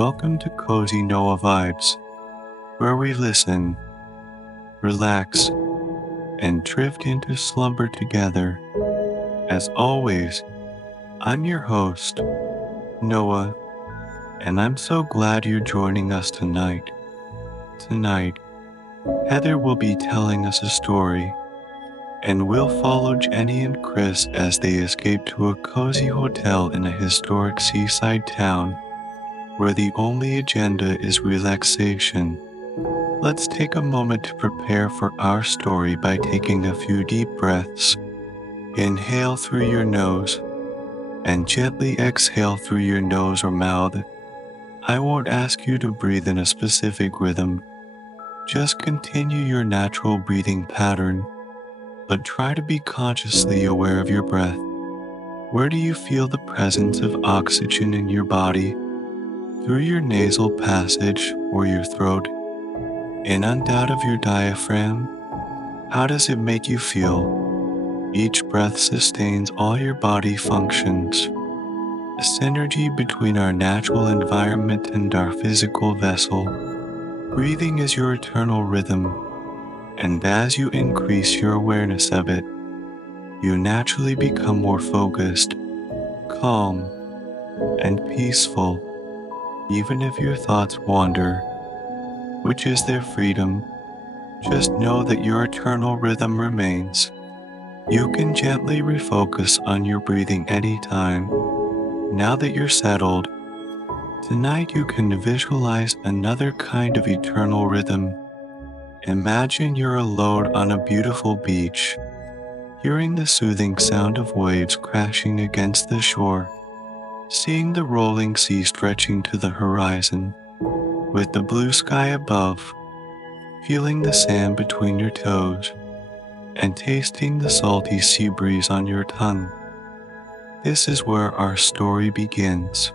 Welcome to Cozy Noah Vibes, where we listen, relax, and drift into slumber together. As always, I'm your host, Noah, and I'm so glad you're joining us tonight. Tonight, Heather will be telling us a story, and we'll follow Jenny and Chris as they escape to a cozy hotel in a historic seaside town where the only agenda is relaxation. Let's take a moment to prepare for our story by taking a few deep breaths. Inhale through your nose and gently exhale through your nose or mouth. I won't ask you to breathe in a specific rhythm. Just continue your natural breathing pattern, but try to be consciously aware of your breath. Where do you feel the presence of oxygen in your body? Through your nasal passage or your throat? In and out of your diaphragm? How does it make you feel? Each breath sustains all your body functions. The synergy between our natural environment and our physical vessel. Breathing is your eternal rhythm, and as you increase your awareness of it, you naturally become more focused, calm, and peaceful, even if your thoughts wander, which is their freedom. Just know that your eternal rhythm remains. You can gently refocus on your breathing anytime. Now that you're settled, tonight you can visualize another kind of eternal rhythm. Imagine you're alone on a beautiful beach, hearing the soothing sound of waves crashing against the shore, seeing the rolling sea stretching to the horizon, with the blue sky above, feeling the sand between your toes, and tasting the salty sea breeze on your tongue. This is where our story begins.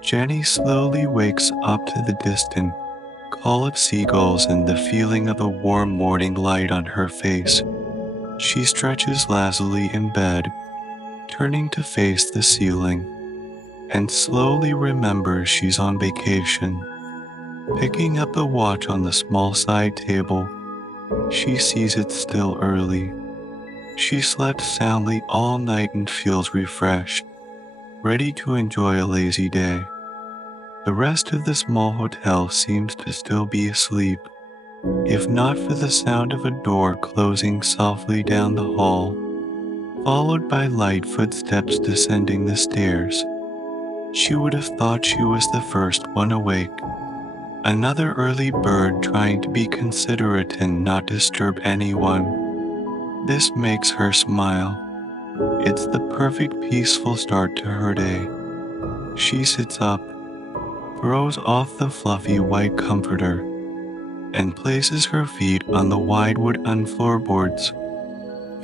Jenny slowly wakes up to the distant call of seagulls and the feeling of a warm morning light on her face. She stretches lazily in bed, turning to face the ceiling, and slowly remembers she's on vacation. Picking up a watch on the small side table, she sees it's still early. She slept soundly all night and feels refreshed, ready to enjoy a lazy day. The rest of the small hotel seems to still be asleep, if not for the sound of a door closing softly down the hall, followed by light footsteps descending the stairs. She would have thought she was the first one awake. Another early bird trying to be considerate and not disturb anyone. This makes her smile. It's the perfect peaceful start to her day. She sits up, throws off the fluffy white comforter, and places her feet on the wide wooden floorboards,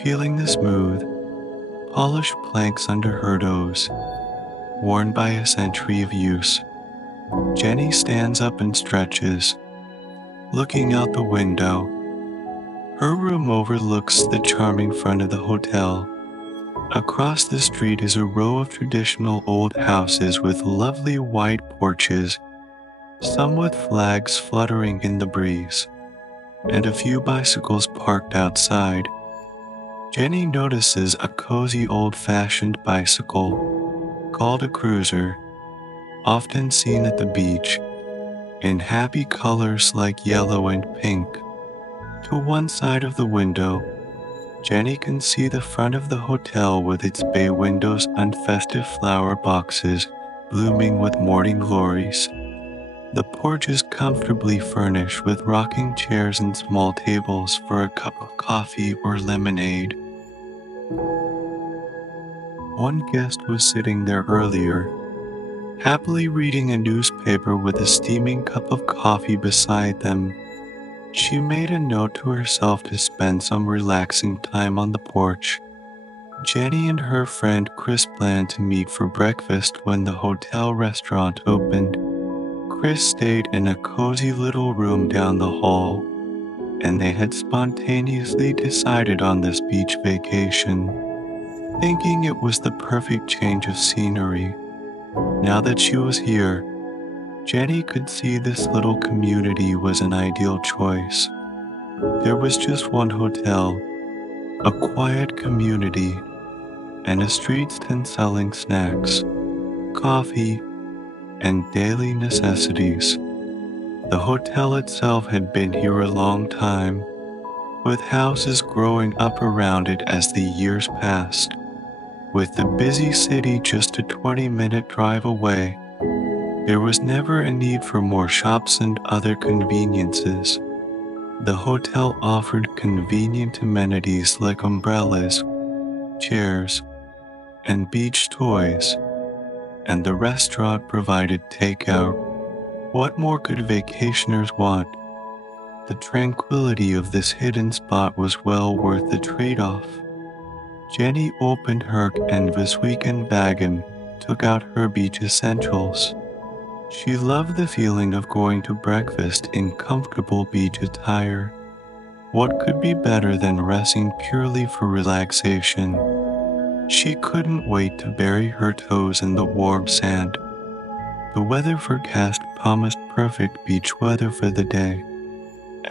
feeling the smooth, polished planks under her toes, worn by a century of use. Jenny stands up and stretches, looking out the window. Her room overlooks the charming front of the hotel. Across the street is a row of traditional old houses with lovely white porches, some with flags fluttering in the breeze, and a few bicycles parked outside. Jenny notices a cozy old-fashioned bicycle, called a cruiser, often seen at the beach, in happy colors like yellow and pink. To one side of the window, Jenny can see the front of the hotel with its bay windows and festive flower boxes blooming with morning glories. The porch is comfortably furnished with rocking chairs and small tables for a cup of coffee or lemonade. One guest was sitting there earlier, happily reading a newspaper with a steaming cup of coffee beside them. She made a note to herself to spend some relaxing time on the porch. Jenny and her friend Chris planned to meet for breakfast when the hotel restaurant opened. Chris stayed in a cozy little room down the hall, and they had spontaneously decided on this beach vacation, thinking it was the perfect change of scenery. Now that she was here, Jenny could see this little community was an ideal choice. There was just one hotel, a quiet community, and a street stand selling snacks, coffee, and daily necessities. The hotel itself had been here a long time, with houses growing up around it as the years passed. With the busy city just a 20-minute drive away, there was never a need for more shops and other conveniences. The hotel offered convenient amenities like umbrellas, chairs, and beach toys, and the restaurant provided takeout. What more could vacationers want? The tranquility of this hidden spot was well worth the trade-off. Jenny opened her canvas weekend bag and took out her beach essentials. She loved the feeling of going to breakfast in comfortable beach attire. What could be better than resting purely for relaxation? She couldn't wait to bury her toes in the warm sand. The weather forecast promised perfect beach weather for the day.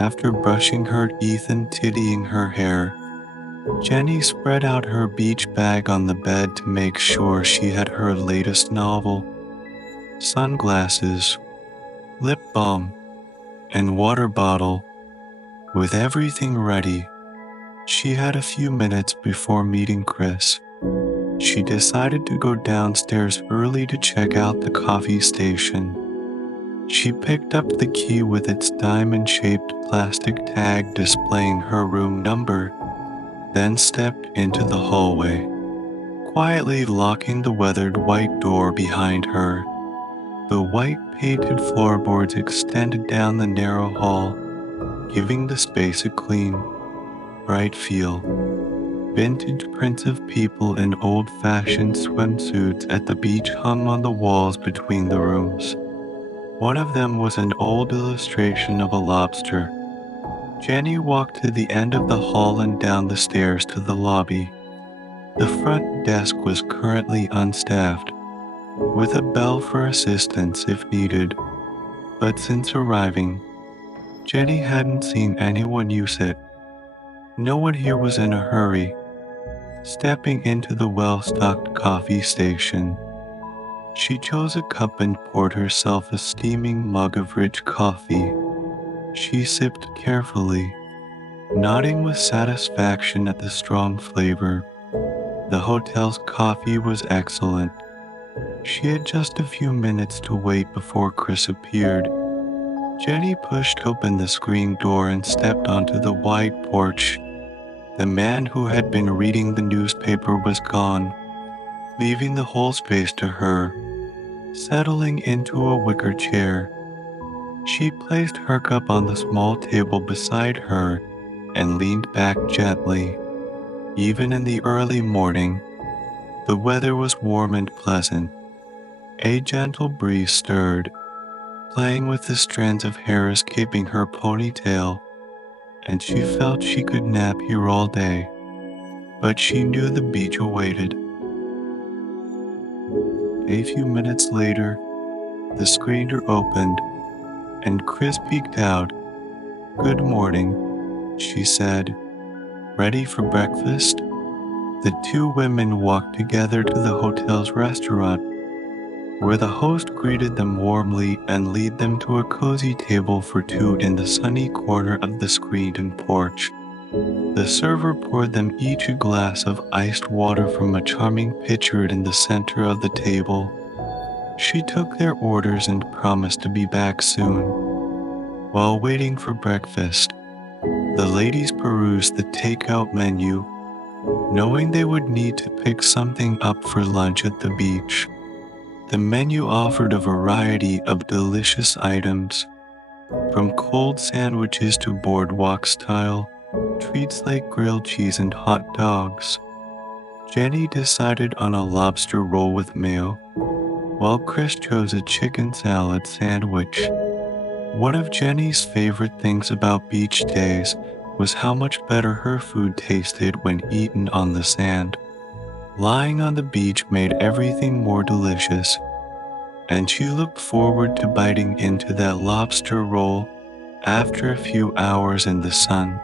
After brushing her teeth and tidying her hair, Jenny spread out her beach bag on the bed to make sure she had her latest novel, sunglasses, lip balm, and water bottle. With everything ready, she had a few minutes before meeting Chris. She decided to go downstairs early to check out the coffee station. She picked up the key with its diamond-shaped plastic tag displaying her room number, then stepped into the hallway, quietly locking the weathered white door behind her. The white painted floorboards extended down the narrow hall, giving the space a clean, bright feel. Vintage prints of people in old-fashioned swimsuits at the beach hung on the walls between the rooms. One of them was an old illustration of a lobster. Jenny walked to the end of the hall and down the stairs to the lobby. The front desk was currently unstaffed, with a bell for assistance if needed, but since arriving, Jenny hadn't seen anyone use it. No one here was in a hurry. Stepping into the well-stocked coffee station, she chose a cup and poured herself a steaming mug of rich coffee. She sipped carefully, nodding with satisfaction at the strong flavor. The hotel's coffee was excellent. She had just a few minutes to wait before Chris appeared. Jenny pushed open the screen door and stepped onto the wide porch. The man who had been reading the newspaper was gone, leaving the whole space to her. Settling into a wicker chair, she placed her cup on the small table beside her and leaned back gently. Even in the early morning, the weather was warm and pleasant. A gentle breeze stirred, playing with the strands of hair escaping her ponytail, and she felt she could nap here all day, but she knew the beach awaited. A few minutes later, the screen door opened, and Chris peeked out. "Good morning," she said. "Ready for breakfast?" The two women walked together to the hotel's restaurant, where the host greeted them warmly and led them to a cozy table for two in the sunny corner of the screened-in porch. The server poured them each a glass of iced water from a charming pitcher in the center of the table. She took their orders and promised to be back soon. While waiting for breakfast, the ladies perused the takeout menu, knowing they would need to pick something up for lunch at the beach. The menu offered a variety of delicious items, from cold sandwiches to boardwalk-style treats like grilled cheese and hot dogs. Jenny decided on a lobster roll with mayo, while Chris chose a chicken salad sandwich. One of Jenny's favorite things about beach days was how much better her food tasted when eaten on the sand. Lying on the beach made everything more delicious, and she looked forward to biting into that lobster roll after a few hours in the sun.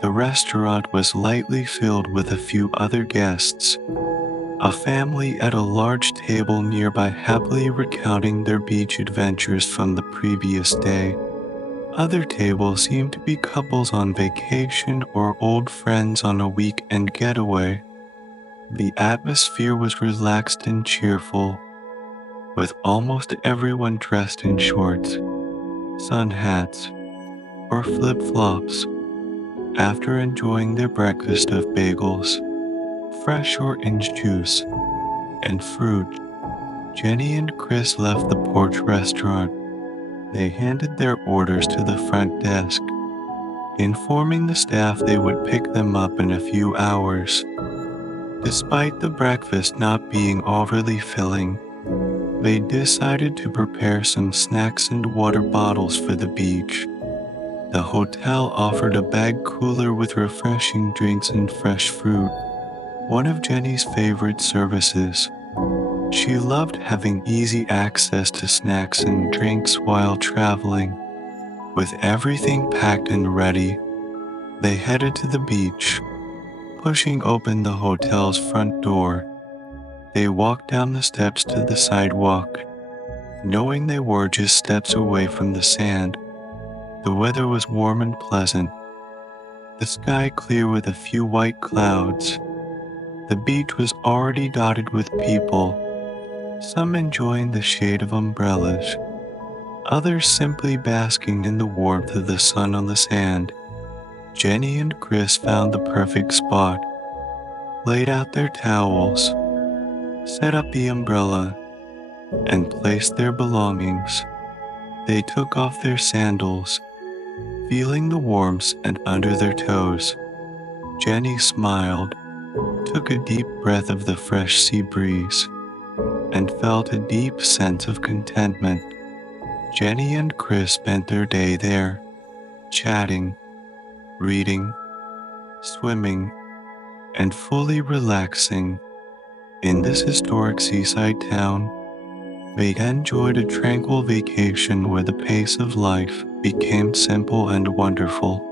The restaurant was lightly filled with a few other guests, a family at a large table nearby happily recounting their beach adventures from the previous day. Other tables seemed to be couples on vacation or old friends on a weekend getaway. The atmosphere was relaxed and cheerful, with almost everyone dressed in shorts, sun hats, or flip-flops. After enjoying their breakfast of bagels, fresh orange juice, and fruit, Jenny and Chris left the porch restaurant. They handed their orders to the front desk, informing the staff they would pick them up in a few hours. Despite the breakfast not being overly filling, they decided to prepare some snacks and water bottles for the beach. The hotel offered a bag cooler with refreshing drinks and fresh fruit, one of Jenny's favorite services. She loved having easy access to snacks and drinks while traveling. With everything packed and ready, they headed to the beach. Pushing open the hotel's front door, they walked down the steps to the sidewalk, knowing they were just steps away from the sand. The weather was warm and pleasant, the sky clear with a few white clouds. The beach was already dotted with people, some enjoying the shade of umbrellas, others simply basking in the warmth of the sun on the sand. Jenny and Chris found the perfect spot, laid out their towels, set up the umbrella, and placed their belongings. They took off their sandals, feeling the warmth and under their toes. Jenny smiled, took a deep breath of the fresh sea breeze, and felt a deep sense of contentment. Jenny and Chris spent their day there, chatting, reading, swimming, and fully relaxing. In this historic seaside town, they enjoyed a tranquil vacation where the pace of life became simple and wonderful.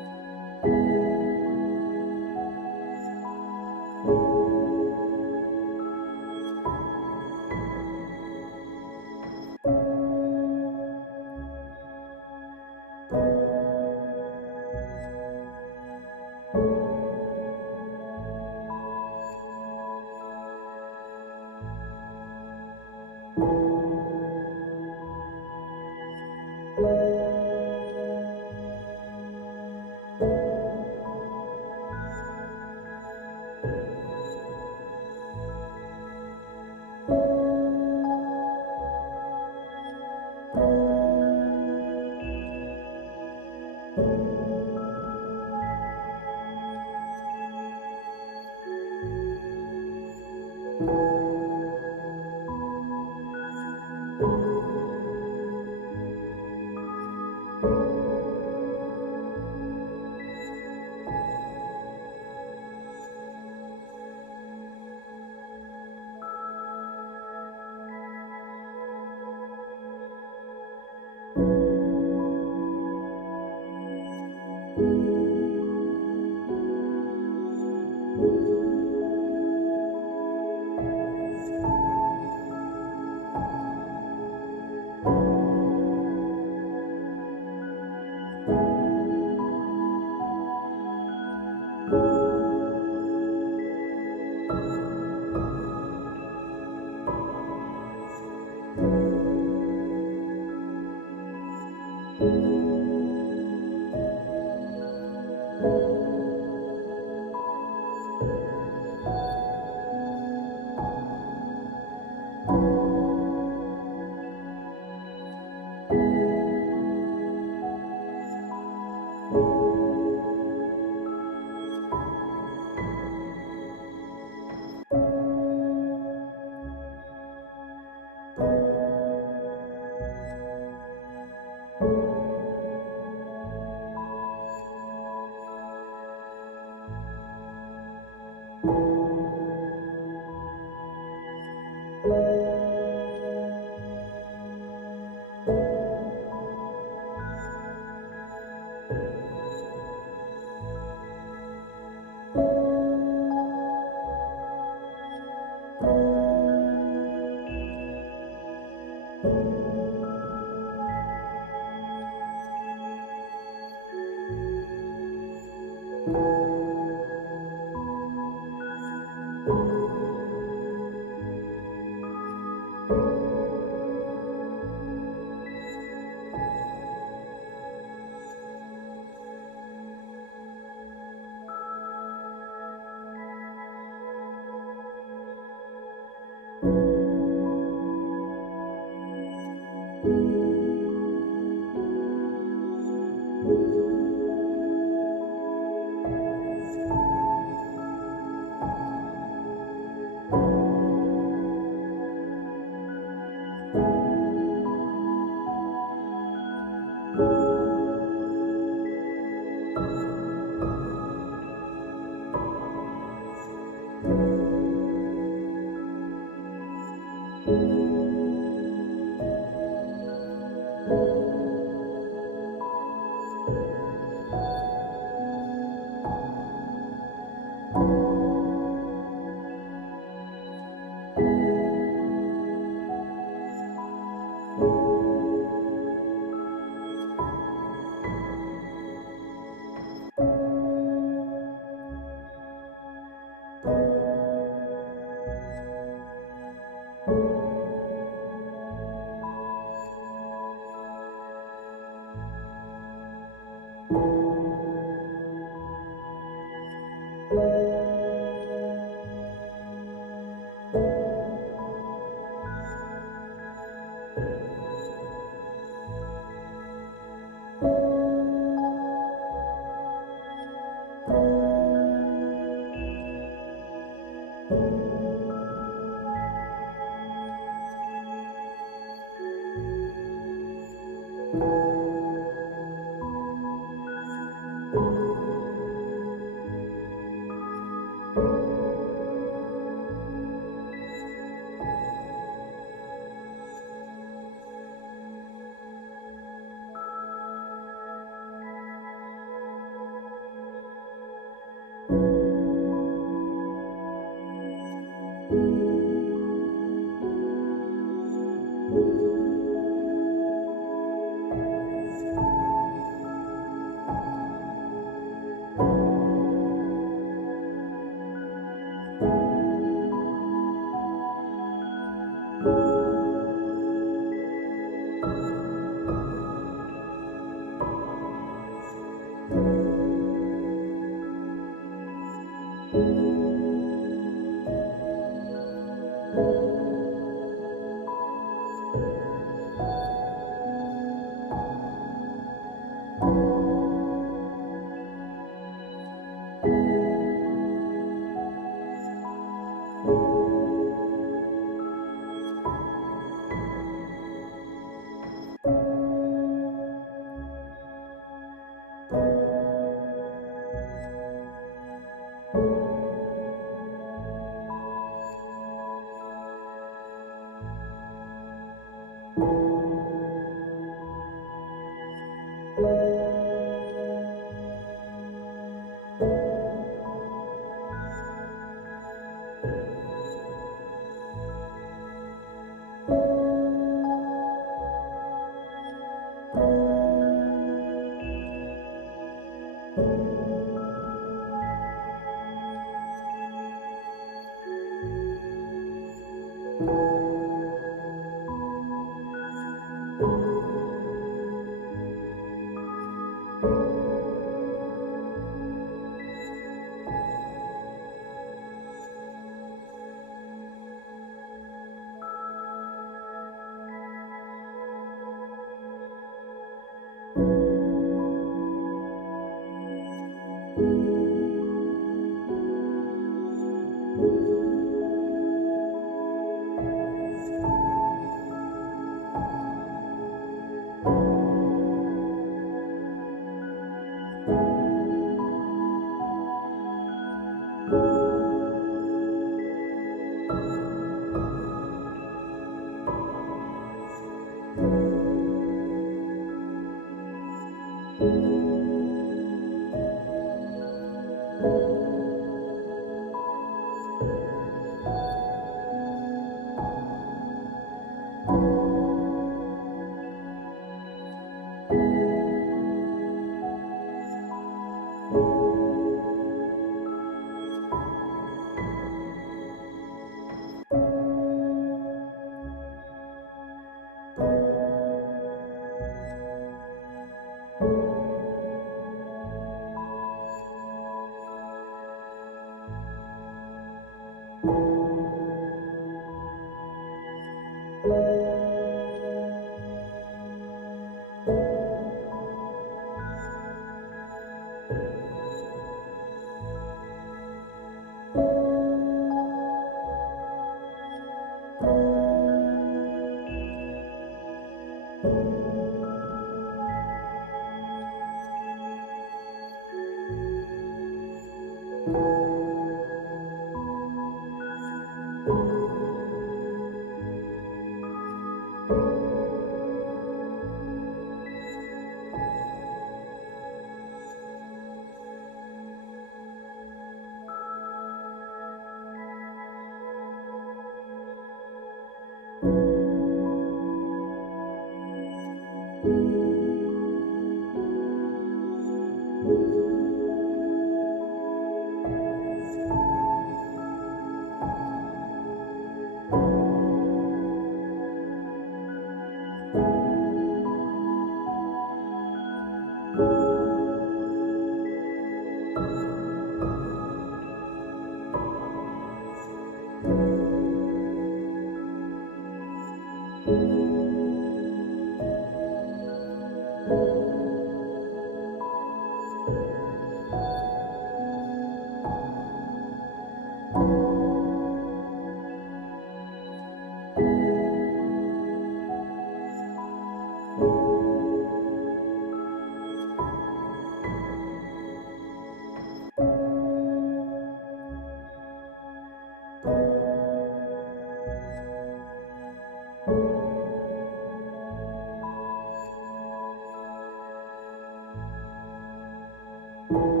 you.